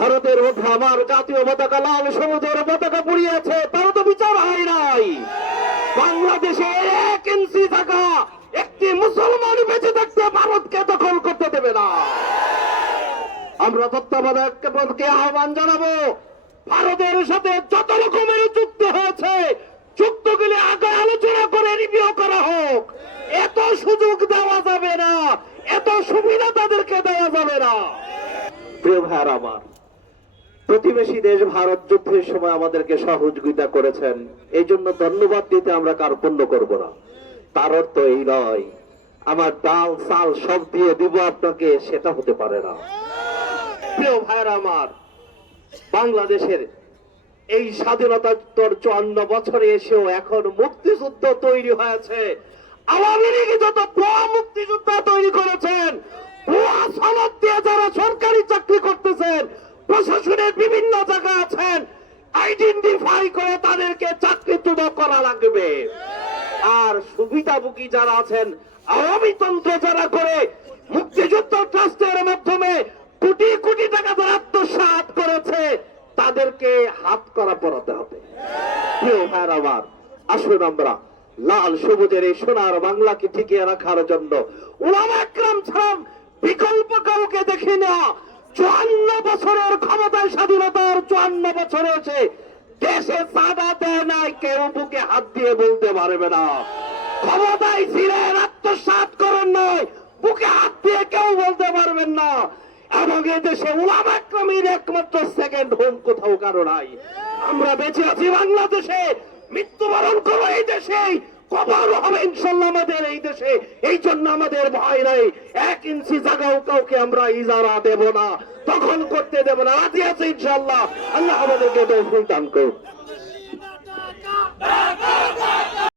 ভারতের মধ্যে আমার জাতীয় পতাকা লাল সবুজের পতাকা পুড়িয়েছে, তারও তো বিচার হয় নাই। বাংলাদেশে 1 ইঞ্চি জায়গা একটি মুসলমান বেঁচে থাকতে ভারতকে দখল করতে দেবে না। আমরা তত্ত্বাবধায়ককে আহ্বান জানাবো, ভারতের সাথে যত রকমের চুক্তি হয়েছে চুক্তিগুলি আগে আলোচনা করে রিভিউ করা হোক। এত সুযোগ দেওয়া যাবে না, এত সুবিধা তাদেরকে দেওয়া যাবে না। প্রিয় ভাইরা আমার, প্রতিবেশী দেশ ভারত যুদ্ধের সময় আমাদেরকে সহযোগিতা করেছেন, এই জন্য ধন্যবাদ দিতে আমরা কার্পণ্য করব না। তার অর্থ এই নয় আমার ডাল চাল সব দিয়ে দিব আপনাকে, সেটা হতে পারে না। প্রিয় ভাইরা আমার, বাংলাদেশের এই স্বাধীনতার 54 বছরে এসেও এখন মুক্তিযুদ্ধ তৈরি হয়েছে। আওয়ামী লীগ যত ভুয়া মুক্তিযোদ্ধা তৈরি করেছেন, ভুয়া সনদ দিয়ে যারা সরকারি চাকরি করতেছেন, প্রশাসনের বিভিন্ন জায়গা আছেন, আইডেন্টিফাই করে তাদেরকে চাকরিচ্যুত করা লাগবে। আর সুবিধাভোগী যারা আছেন, আওয়ামী তন্ত্র যারা করে মুক্তিযুদ্ধ ট্রাস্টের মাধ্যমে কোটি কোটি টাকা যারা আত্মসাৎ করেছে, তাদেরকে হাত করা পড়াতে হবে। প্রিয় ভাইরা আমার, আসুন আমরা লাল সবুজের এই সোনার বাংলাকে টিকিয়ে রাখার জন্য উলামা একরাম ছাড়া বিকল্প কাউকে দেখি না। 54 বছরের ক্ষমতায়, স্বাধীনতার 54 বছর হয়েছে, দেশে চাঁদা দেয় নাই কেউ, বুকে হাত দিয়ে বলতে পারবে না। ক্ষমতায় ছিলেন, আত্মসাৎ করেন নয়, বুকে হাত দিয়ে কেউ বলতে পারবেন না। এবং এই দেশে উলামা একরামের একমাত্র সেকেন্ড হোম কোথাও কারো নাই। আমরা বেঁচে আছি বাংলাদেশে, মৃত্যুবরণ করবো এই দেশে, কবর হবে ইনশাল্লাহ আমাদের এই দেশে। এই জন্য আমাদের ভয় নাই, 1 ইঞ্চি জায়গাও কাউকে আমরা ইজারা দেব না, দখল করতে দেব না, রাজি আছে ইনশাল্লাহ। আল্লাহ আমাদেরকে তৌফিক দান করুন।